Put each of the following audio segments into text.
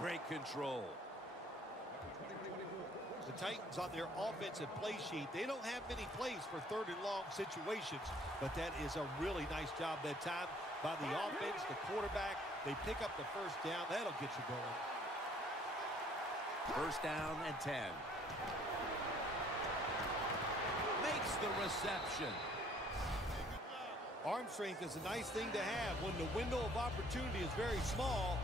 Great control. The Titans on their offensive play sheet, they don't have many plays for 3rd and long situations, but that is a really nice job that time by the offense, the quarterback. They pick up the first down. That'll get you going. 1st down and 10. Makes the reception. Arm strength is a nice thing to have when the window of opportunity is very small.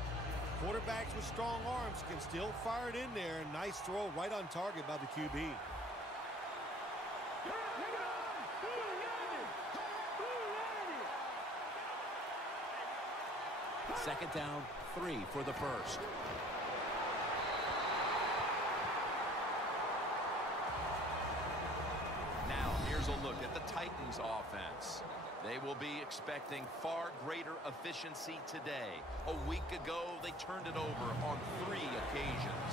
Quarterbacks with strong arms can still fire it in there. Nice throw right on target by the QB. 2nd down, 3 for the first. Now, here's a look at the Titans offense. They will be expecting far greater efficiency today. A week ago, they turned it over on 3 occasions.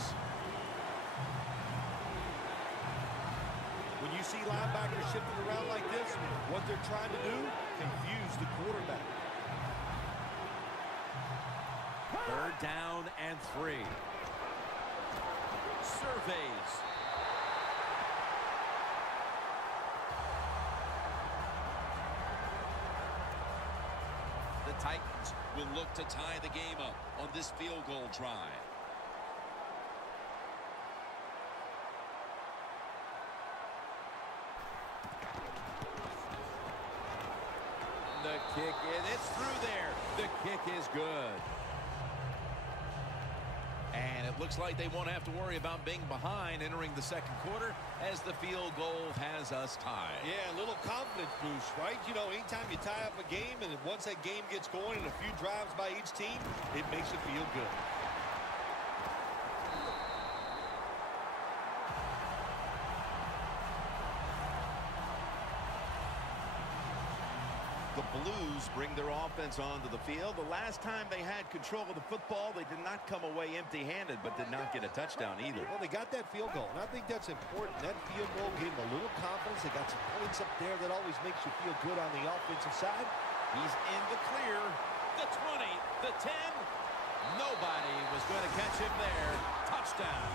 When you see linebackers shifting around like this, what they're trying to do, confuse the quarterback. 3rd down and 3. Surveys. The Titans will look to tie the game up on this field goal drive. The kick, and it's through there. The kick is good. And it looks like they won't have to worry about being behind entering the 2nd quarter as the field goal has us tied. Yeah, a little confidence boost, right? You know, anytime you tie up a game and once that game gets going and a few drives by each team, it makes you feel good. The Blues bring their offense onto the field. The last time they had control of the football, they did not come away empty-handed, but did not get a touchdown either. Well, they got that field goal, and I think that's important. That field goal gave them a little confidence. They got some points up there that always makes you feel good on the offensive side. He's in the clear. The 20, the 10. Nobody was going to catch him there. Touchdown.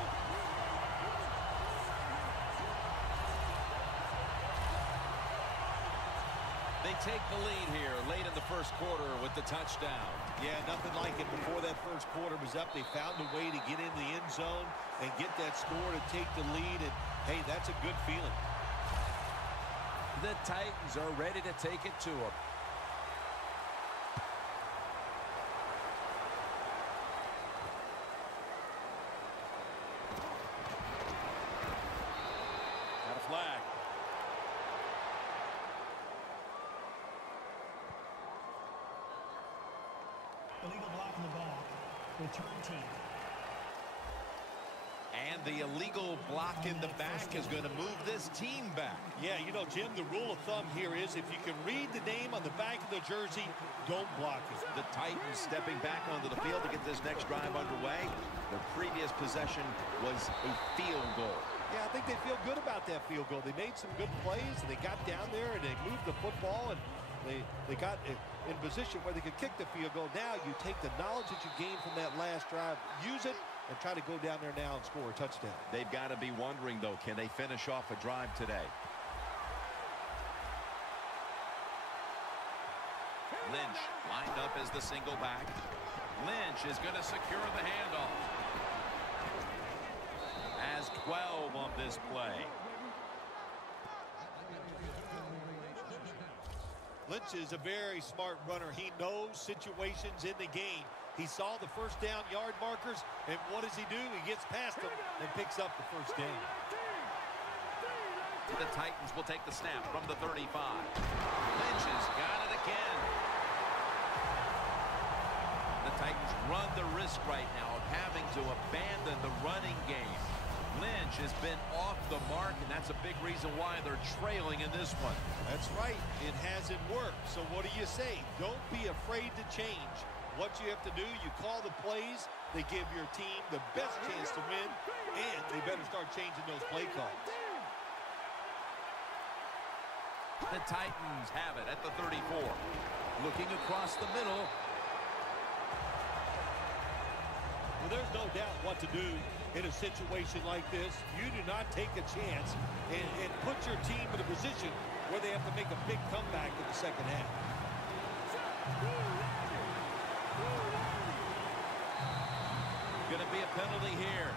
They take the lead here late in the 1st quarter with the touchdown. Yeah, nothing like it. Before that 1st quarter was up, they found a way to get in the end zone and get that score to take the lead. And, hey, that's a good feeling. The Titans are ready to take it to them. Got a flag. Illegal block in the back. Return team. And the illegal block in the back is going to move this team back. Yeah, you know, Jim, the rule of thumb here is if you can read the name on the back of the jersey, don't block it. The Titans stepping back onto the field to get this next drive underway. Their previous possession was a field goal. Yeah, I think they feel good about that field goal. They made some good plays, and they got down there, and they moved the football, and they got in position where they could kick the field goal. Now you take the knowledge that you gained from that last drive, use it, and try to go down there now and score a touchdown. They've got to be wondering, though, can they finish off a drive today? Lynch lined up as the single back. Lynch is going to secure the handoff. Has 12 on this play. Lynch is a very smart runner. He knows situations in the game. He saw the 1st down yard markers, and what does he do? He gets past them and picks up the 1st down. The Titans will take the snap from the 35. Lynch has got it again. The Titans run the risk right now of having to abandon the running game. Lynch has been off the mark, and that's a big reason why they're trailing in this one. That's right. It hasn't worked. So what do you say? Don't be afraid to change. What you have to do, you call the plays. They give your team the best chance to win, and they better start changing those play calls. The Titans have it at the 34. Looking across the middle. Well, there's no doubt what to do in a situation like this. You do not take a chance and put your team in a position where they have to make a big comeback in the second half. Going to be a penalty here.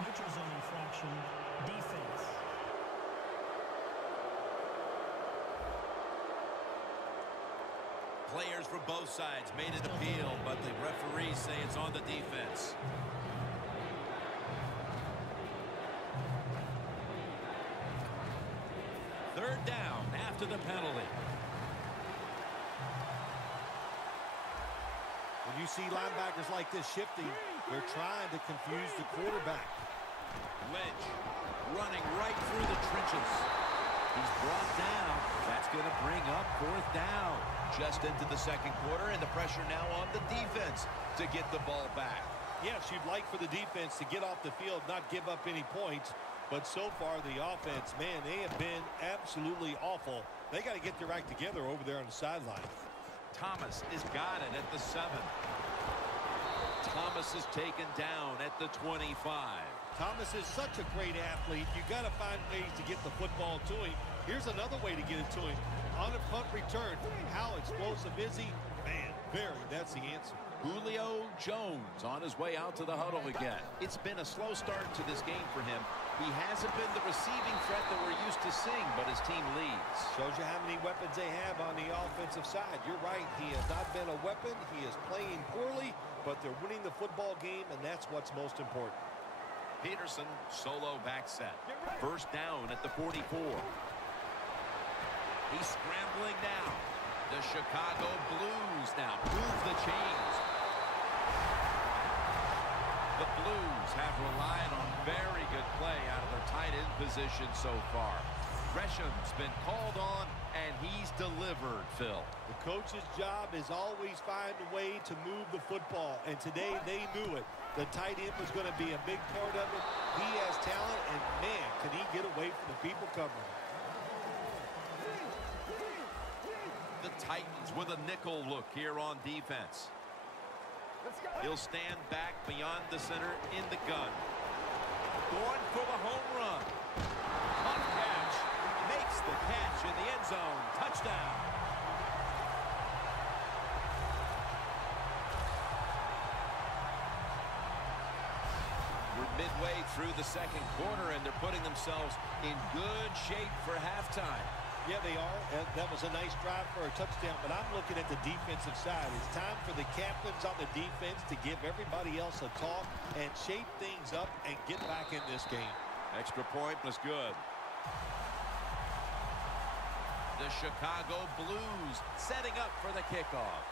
Neutral zone infraction, defense. Players from both sides made an appeal, but the referees say it's on the defense. Third down after the penalty. When you see linebackers like this shifting, they're trying to confuse the quarterback. Lynch running right through the trenches. He's brought down. That's going to bring up fourth down. Just into the second quarter, and the pressure now on the defense to get the ball back. Yes, you'd like for the defense to get off the field, not give up any points. But so far, the offense, man, they have been absolutely awful. They got to get their act together over there on the sideline. Thomas has got it at the 7. Thomas is taken down at the 25. Thomas is such a great athlete. You got to find ways to get the football to him. Here's another way to get it to him. On a punt return, how explosive is he? Man, that's the answer. Julio Jones on his way out to the huddle again. It's been a slow start to this game for him. He hasn't been the receiving threat that we're used to seeing, but his team leads. Shows you how many weapons they have on the offensive side. You're right. He has not been a weapon. He is playing poorly, but they're winning the football game, and that's what's most important. Peterson, solo back set. First down at the 44. He's scrambling now. The Chicago Blues now move the chains. The Blues have relied on very good play out of their tight end position so far. Gresham's been called on, and he's delivered, Phil. The coach's job is always find a way to move the football, and today they knew it. The tight end was going to be a big part of it. He has talent, and man, can he get away from the people covering. The Titans with a nickel look here on defense. He'll stand back beyond the center in the gun. Going for the home run. Tough catch. Makes the catch in the end zone. Touchdown. We're midway through the second quarter, and they're putting themselves in good shape for halftime. Yeah, they are. That was a nice drive for a touchdown, but I'm looking at the defensive side. It's time for the captains on the defense to give everybody else a talk and shape things up and get back in this game. Extra point was good. The Chicago Blues setting up for the kickoff.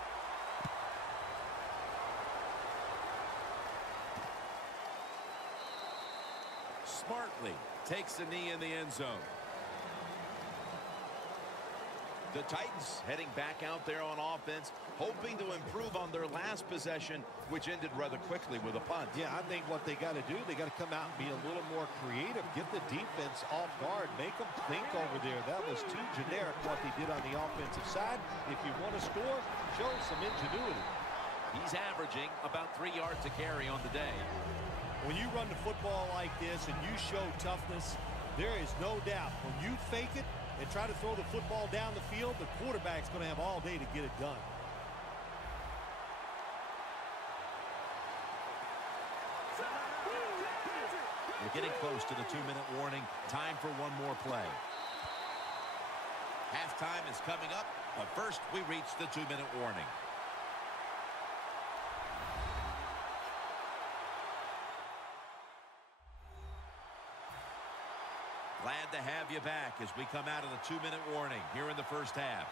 Smartly takes the knee in the end zone. The Titans heading back out there on offense, hoping to improve on their last possession, which ended rather quickly with a punt. Yeah, I think what they got to do, they got to come out and be a little more creative, get the defense off guard, make them think over there. That was too generic what they did on the offensive side. If you want to score, show some ingenuity. He's averaging about 3 yards a carry on the day. When you run the football like this and you show toughness, there is no doubt when you fake it and try to throw the football down the field, the quarterback's going to have all day to get it done. We're getting close to the 2-minute warning. Time for one more play. Halftime is coming up, but first we reach the 2-minute warning. Glad to have you back as we come out of the 2-minute warning here in the first half.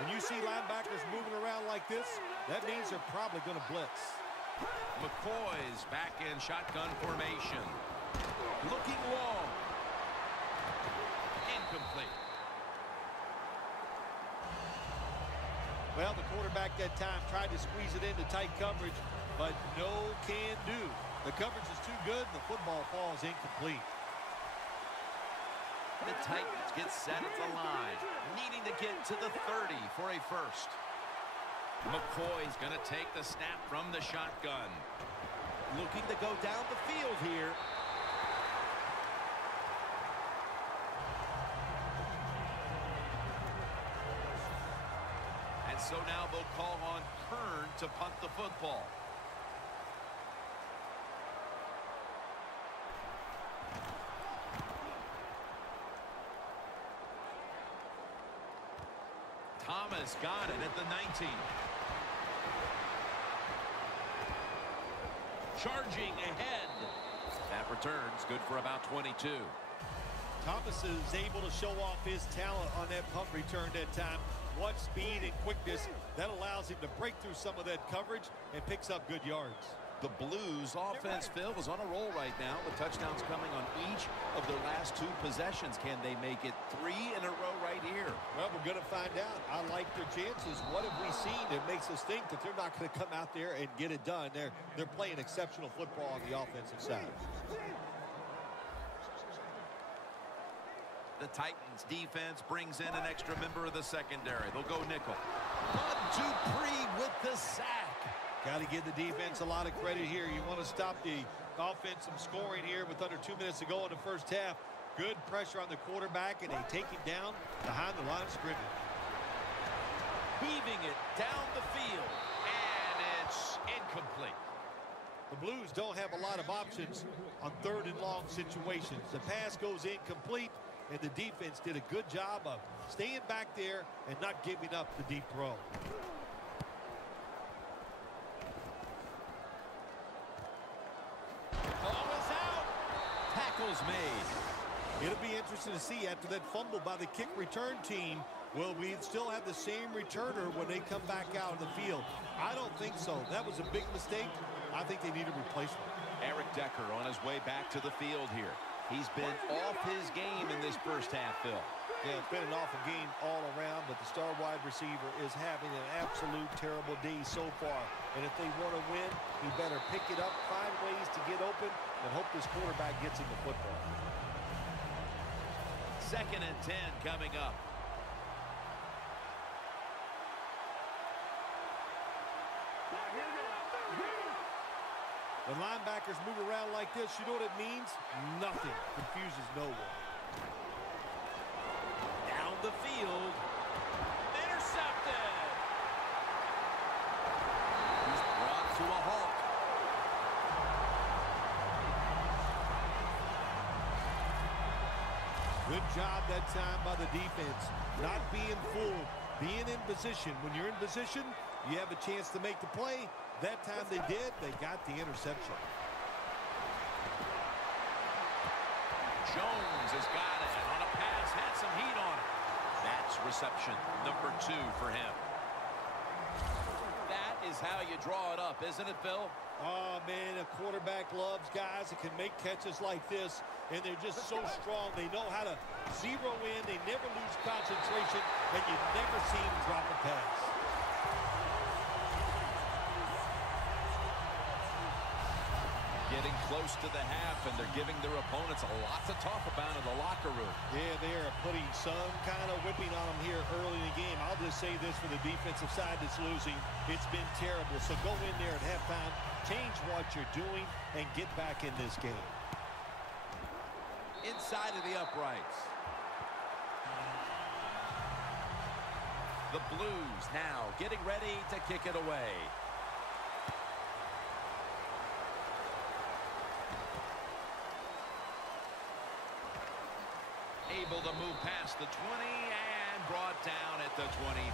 When you see linebackers moving around like this, that means they're probably going to blitz. McCoy's back in shotgun formation. Looking long. Incomplete. Well, the quarterback that time tried to squeeze it into tight coverage, but no can do. The coverage is too good, and the football falls incomplete. The Titans get set at the line, needing to get to the 30 for a first. McCoy's going to take the snap from the shotgun. Looking to go down the field here. And so now they'll call on Kern to punt the football. Thomas got it at the 19. Charging ahead. That returns good for about 22. Thomas is able to show off his talent on that punt return that time. What speed and quickness that allows him to break through some of that coverage and picks up good yards. The Blues offense, Phil, is on a roll right now with touchdowns coming on each of their last 2 possessions. Can they make it 3 in a row right here? Well, we're going to find out. I like their chances. What have we seen that makes us think that they're not going to come out there and get it done? They're playing exceptional football on the offensive side. The Titans defense brings in an extra member of the secondary. They'll go nickel. Bud Dupree with the sack. Got to give the defense a lot of credit here. You want to stop the offense from scoring here with under 2 minutes to go in the first half. Good pressure on the quarterback, and they take him down behind the line of scrimmage. Weaving it down the field, and it's incomplete. The Blues don't have a lot of options on 3rd and long situations. The pass goes incomplete, and the defense did a good job of staying back there and not giving up the deep throw. Ball is out. Tackles made. It'll be interesting to see after that fumble by the kick return team, will we still have the same returner when they come back out of the field? I don't think so. That was a big mistake. I think they need a replacement. Eric Decker on his way back to the field here. He's been off his game in this first half, Phil. Yeah, it's been an awful game all around, but the star wide receiver is having an absolute terrible day so far. And if they want to win, he better pick it up, find ways to get open, and hope this quarterback gets him the football. 2nd and 10 coming up. When linebackers move around like this, you know what it means? Nothing. Confuses no one. Down the field. Intercepted. He's brought to a halt. Good job that time by the defense. Not being fooled. Being in position. When you're in position, you have a chance to make the play. That time they did. They got the interception. Jones has got it on a pass. Had some heat on it. That's reception number 2 for him. That is how you draw it up, isn't it, Phil? Oh, man, a quarterback loves guys that can make catches like this, and they're just so strong. They know how to zero in. They never lose concentration, and you never see them drop a pass. Getting close to the half, and they're giving their opponents a lot to talk about in the locker room. Yeah, they are putting some kind of whipping on them here early in the game. I'll just say this for the defensive side that's losing. It's been terrible. So go in there at halftime, change what you're doing, and get back in this game. Inside of the uprights. The Blues now getting ready to kick it away. Able to move past the 20 and brought down at the 23.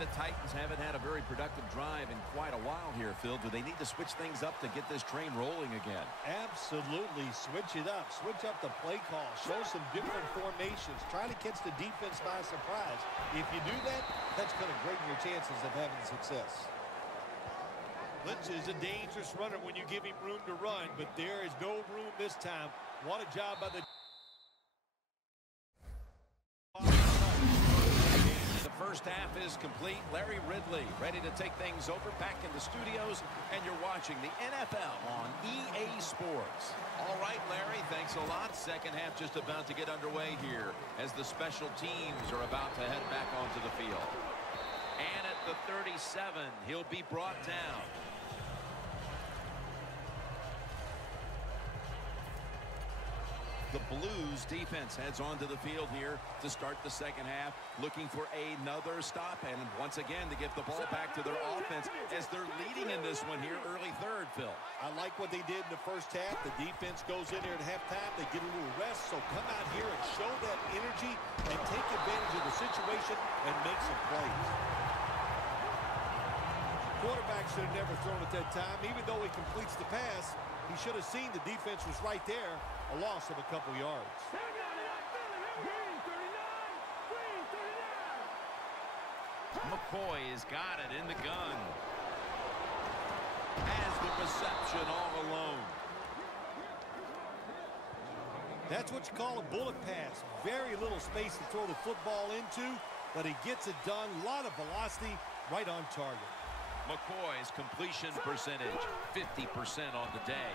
The Titans haven't had a very productive drive in quite a while here, Phil. Do they need to switch things up to get this train rolling again? Absolutely. Switch it up. Switch up the play call. Show some different formations. Try to catch the defense by surprise. If you do that, that's going to greaten your chances of having success. Lynch is a dangerous runner when you give him room to run, but there is no room this time. What a job by the... The first first half is complete. Larry Ridley ready to take things over back in the studios, and you're watching the NFL on EA Sports. All right, Larry, thanks a lot. Second half just about to get underway here as the special teams are about to head back onto the field. And at the 37, he'll be brought down. The Blues defense heads onto the field here to start the second half, looking for another stop, and once again to give the ball back to their offense as they're leading in this one here early third, Phil. I like what they did in the first half. The defense goes in there at halftime. They get a little rest, so come out here and show that energy and take advantage of the situation and make some plays. Quarterback should have never thrown at that time. Even though he completes the pass, he should have seen the defense was right there. A loss of a couple yards. McCoy has got it in the gun. Has the reception all alone. That's what you call a bullet pass. Very little space to throw the football into, but he gets it done. A lot of velocity, right on target. McCoy's completion percentage, 50% on the day.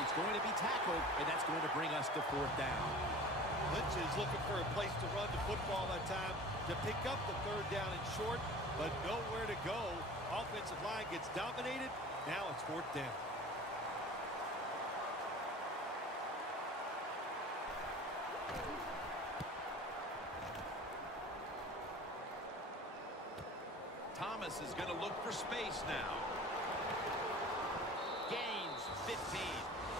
He's going to be tackled, and that's going to bring us to fourth down. Lynch is looking for a place to run the football that time to pick up the third down and short, but nowhere to go. Offensive line gets dominated. Now it's fourth down. Thomas is going to look for space now. Gains 15.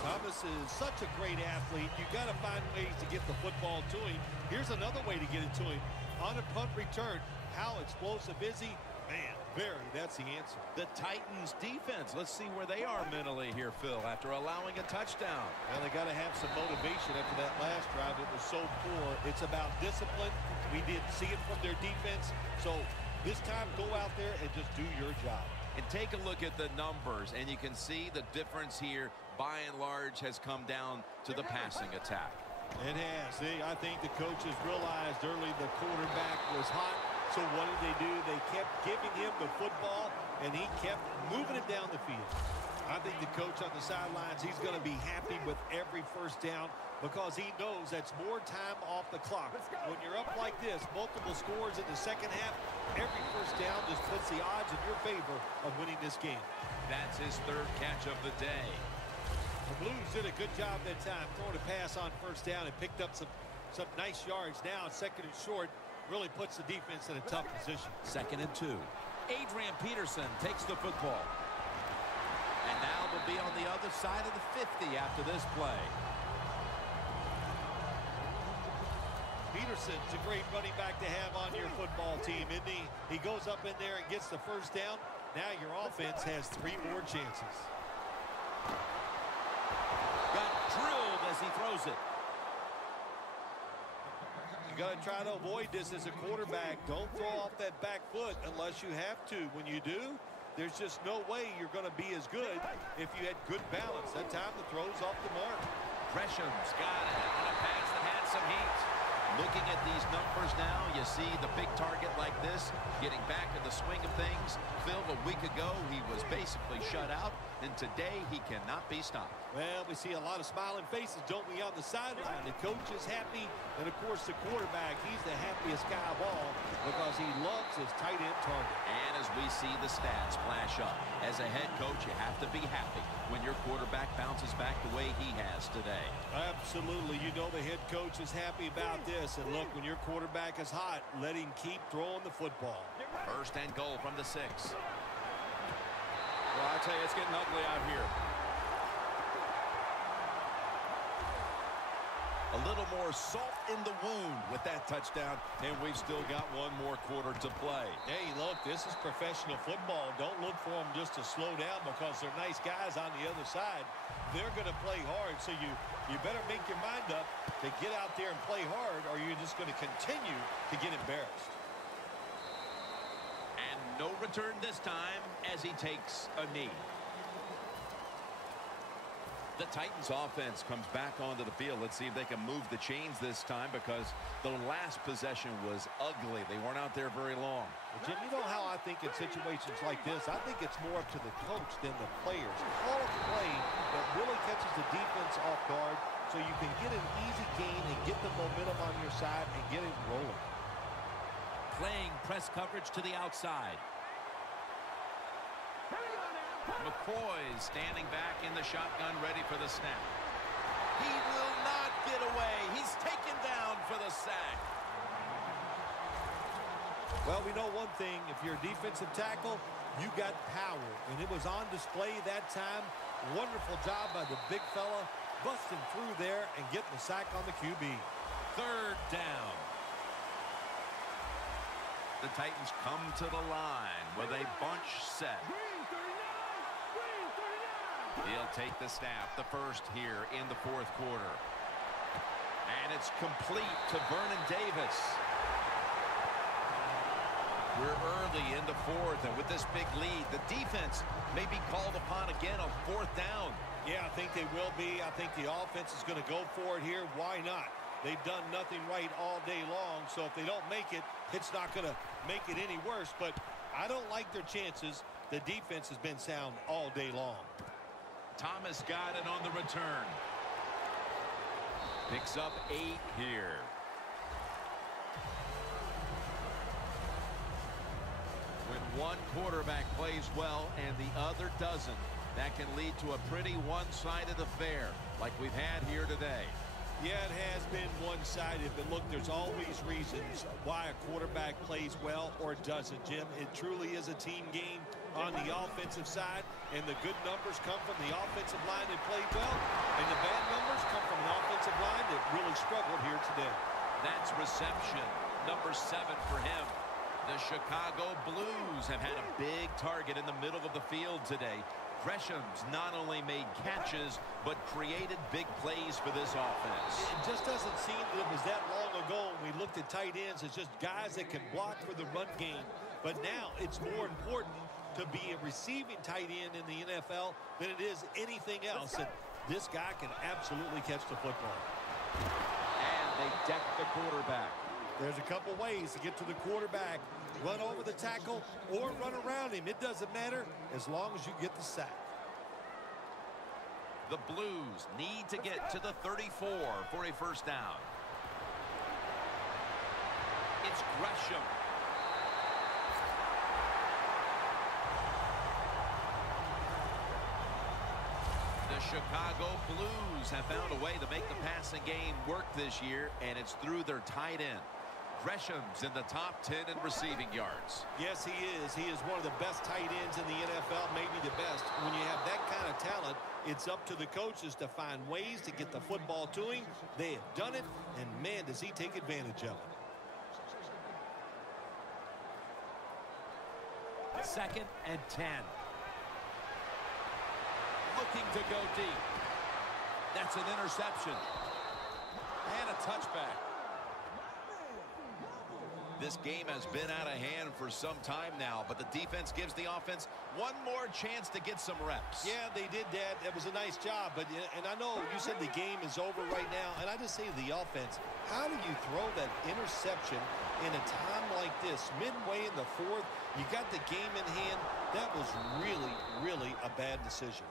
Thomas is such a great athlete. You got to find ways to get the football to him. Here's another way to get it to him. On a punt return, how explosive is he? Man, that's the answer. The Titans defense, let's see where they are mentally here, Phil, after allowing a touchdown. Well, they got to have some motivation after that last drive. It was so poor. It's about discipline. We didn't see it from their defense. So this time, go out there and just do your job. And take a look at the numbers, and you can see the difference here, by and large, has come down to the passing attack. It has. I think the coaches realized early the quarterback was hot. So what did they do? They kept giving him the football, and he kept moving it down the field. I think the coach on the sidelines, he's going to be happy with every first down because he knows that's more time off the clock. When you're up like this, multiple scores in the second half, every first down just puts the odds in your favor of winning this game. That's his third catch of the day. The Blues did a good job that time, throwing a pass on first down and picked up some nice yards. Now, second and short, really puts the defense in a tough position. Second and 2. Adrian Peterson takes the football. And now they'll be on the other side of the 50 after this play. Peterson's a great running back to have on your football team, isn't he? He goes up in there and gets the first down. Now your offense has 3 more chances. Got drilled as he throws it. You got to try to avoid this as a quarterback. Don't throw off that back foot unless you have to. When you do, there's just no way you're going to be as good if you had good balance. That time the throw's off the mark. Gresham's got it on a pass that had some heat. Looking at these numbers now, you see the big target like this, getting back in the swing of things. Phil, a week ago, he was basically shut out, and today he cannot be stopped. Well, we see a lot of smiling faces, don't we, on the sideline. The coach is happy, and of course the quarterback, he's the happiest guy of all because he loves his tight end target. And as we see the stats flash up, as a head coach, you have to be happy when your quarterback bounces back the way he has today. Absolutely. You know the head coach is happy about this. And look, when your quarterback is hot, let him keep throwing the football. First and goal from the 6. Well, I tell you, it's getting ugly out here. A little more salt in the wound with that touchdown, and we've still got one more quarter to play. Hey, look, this is professional football. Don't look for them just to slow down because they're nice guys on the other side. They're going to play hard, so you better make your mind up to get out there and play hard, or you're just going to continue to get embarrassed. And no return this time as he takes a knee. The Titans offense comes back onto the field. Let's see if they can move the chains this time, because the last possession was ugly. They weren't out there very long. Well, Jim, you know how I think in situations like this, I think it's more up to the coach than the players. Call a play that really catches the defense off guard so you can get an easy gain and get the momentum on your side and get it rolling. Playing press coverage to the outside. McCoy standing back in the shotgun, ready for the snap. He will not get away. He's taken down for the sack. Well, we know one thing. If you're a defensive tackle, you got power, and it was on display that time. Wonderful job by the big fella, busting through there and getting the sack on the QB. Third down. The Titans come to the line with a bunch set. He'll take the snap, the first here in the fourth quarter. And it's complete to Vernon Davis. We're early in the fourth, and with this big lead, the defense may be called upon again on fourth down. Yeah, I think they will be. I think the offense is going to go for it here. Why not? They've done nothing right all day long, so if they don't make it, it's not going to make it any worse. But I don't like their chances. The defense has been sound all day long. Thomas got it on the return. Picks up 8 here. When one quarterback plays well and the other doesn't, that can lead to a pretty one-sided affair like we've had here today. Yeah, it has been one-sided, but look, there's always reasons why a quarterback plays well or doesn't, Jim. It truly is a team game on the offensive side, and the good numbers come from the offensive line that played well, and the bad numbers come from an offensive line that really struggled here today. That's reception, number 7 for him. The Chicago Blues have had a big target in the middle of the field today. Gresham's not only made catches, but created big plays for this offense. It just doesn't seem that it was that long ago when we looked at tight ends as just guys that can block for the run game. But now it's more important to be a receiving tight end in the NFL than it is anything else. And this guy can absolutely catch the football. And they deck the quarterback. There's a couple ways to get to the quarterback. Run over the tackle or run around him. It doesn't matter as long as you get the sack. The Blues need to get to the 34 for a first down. It's Gresham. The Chicago Blues have found a way to make the passing game work this year, and it's through their tight end. Gresham's in the top 10 in receiving yards. Yes, he is. He is one of the best tight ends in the NFL, maybe the best. When you have that kind of talent, it's up to the coaches to find ways to get the football to him. They have done it, and man, does he take advantage of it. 2nd and 10. Looking to go deep. That's an interception. And a touchback. This game has been out of hand for some time now, but the defense gives the offense one more chance to get some reps. Yeah, they did that. That was a nice job. And I know you said the game is over right now, and I just say to the offense, how do you throw that interception in a time like this? Midway in the fourth, you got the game in hand. That was really, really a bad decision.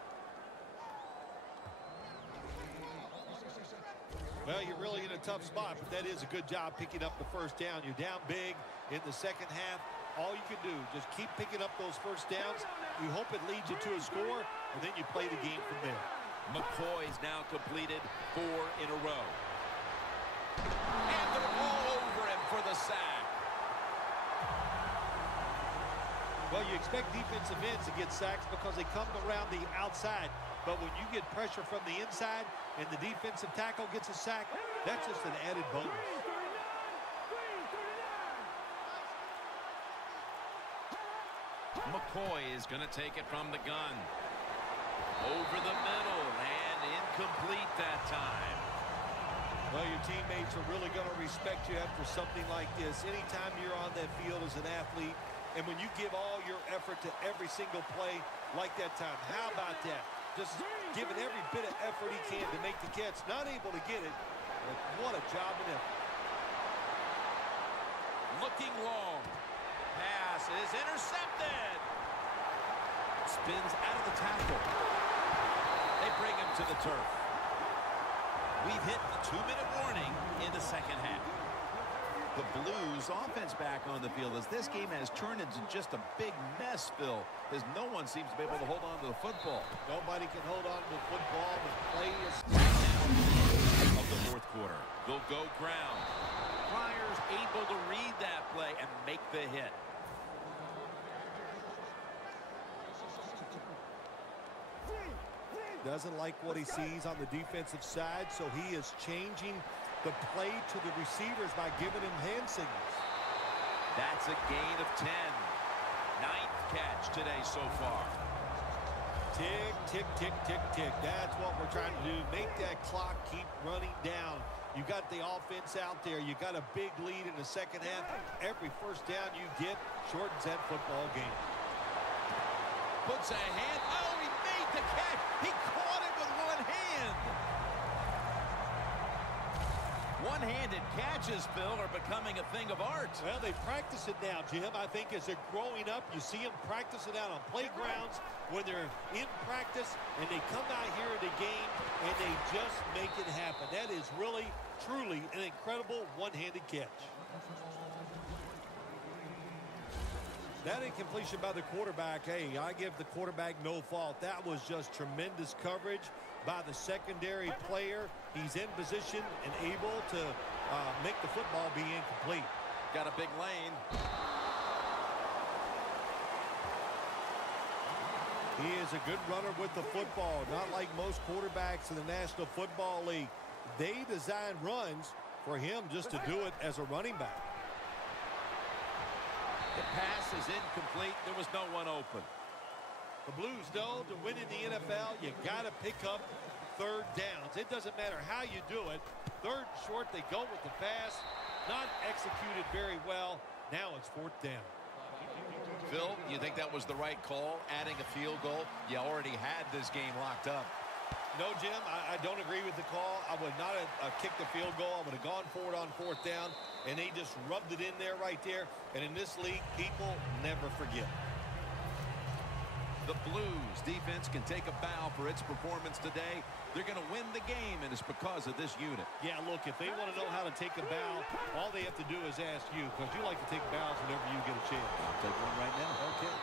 Well, you're really in a tough spot, but that is a good job picking up the first down. You're down big in the second half. All you can do, just keep picking up those first downs. You hope it leads you to a score, and then you play the game from there. McCoy's now completed 4 in a row. And they're all over him for the sack. Well, you expect defensive ends to get sacks because they come around the outside. But when you get pressure from the inside and the defensive tackle gets a sack, that's just an added bonus. McCoy is going to take it from the gun. Over the middle and incomplete that time. Well, your teammates are really going to respect you after something like this. Anytime you're on that field as an athlete, and when you give all your effort to every single play like that time, how about that? just giving every bit of effort he can to make the catch. Not able to get it, but what a job and effort. Looking long. Pass is intercepted. Spins out of the tackle. They bring him to the turf. We've hit the 2-minute warning in the second half. The Blues offense back on the field as this game has turned into just a big mess, Phil, as no one seems to be able to hold on to the football. Nobody can hold on to the football. The play is of the fourth quarter. They'll go ground. Flyers able to read that play and make the hit. doesn't like what he sees on the defensive side, so he is changing the play to the receivers by giving him hand signals. That's a gain of 10. Ninth catch today so far. Tick, tick, tick, tick, tick. That's what we're trying to do. Make that clock keep running down. You got the offense out there. You got a big lead in the second half. Every first down you get shortens that football game. Puts a hand. Oh, he made the catch. He caught it with one hand. One-handed catches, Phil, are becoming a thing of art. Well, they practice it now, Jim. I think as they're growing up, you see them practice it out on playgrounds when they're in practice, and they come out here in the game, and they just make it happen. That is really, truly an incredible one-handed catch. That incompletion by the quarterback, hey, I give the quarterback no fault. That was just tremendous coverage by the secondary player. He's in position and able to make the football be incomplete. Got a big lane. He is a good runner with the football, not like most quarterbacks in the National Football League. They design runs for him just to do it as a running back. The pass is incomplete. There was no one open. The Blues know to win in the NFL, you got to pick up third downs. It doesn't matter how you do it. Third and short, they go with the pass. Not executed very well. Now it's fourth down. Phil, you think that was the right call, adding a field goal? You already had this game locked up. No, Jim, I don't agree with the call. I would not have kicked the field goal. I would have gone for it on fourth down, and they just rubbed it in there right there. And in this league, people never forget. The Blues defense can take a bow for its performance today. They're going to win the game, and it's because of this unit. Yeah, look, if they want to know how to take a bow, all they have to do is ask you, because you like to take bows whenever you get a chance. I'll take one right now. Okay.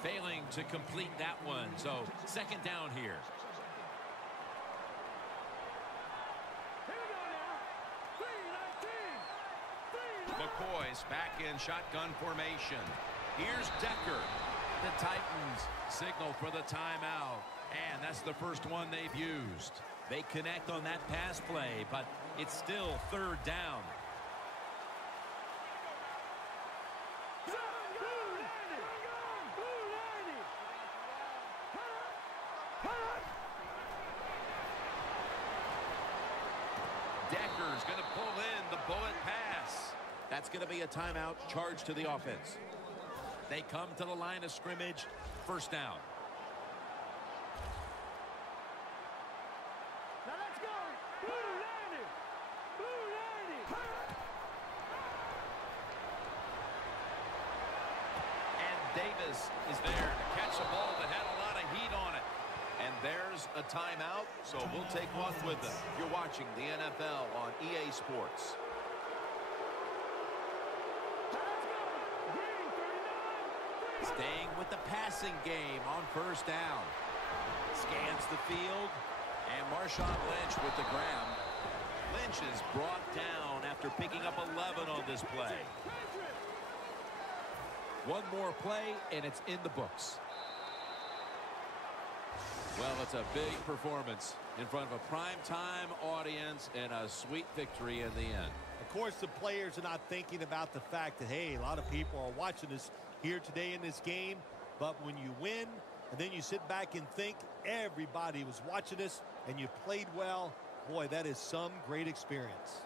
Failing to complete that one, so second down here. McCoy's back in shotgun formation. Here's Decker. The Titans signal for the timeout, and that's the first one they've used. They connect on that pass play, but it's still third down. Decker's going to pull in the bullet pass. That's going to be a timeout charge to the offense. They come to the line of scrimmage, first down. Now let's go. Blue landed. Blue landed. And Davis is there to catch a ball that had a lot of heat on it. And there's a timeout, so we'll take one with them. You're watching the NFL on EA Sports. Staying with the passing game on first down. Scans the field, and Marshawn Lynch with the grab. Lynch is brought down after picking up 11 on this play. One more play, and it's in the books. Well, it's a big performance in front of a primetime audience and a sweet victory in the end. Of course, the players are not thinking about the fact that, hey, a lot of people are watching us here today in this game. But when you win, and then you sit back and think everybody was watching us and you played well, boy, that is some great experience.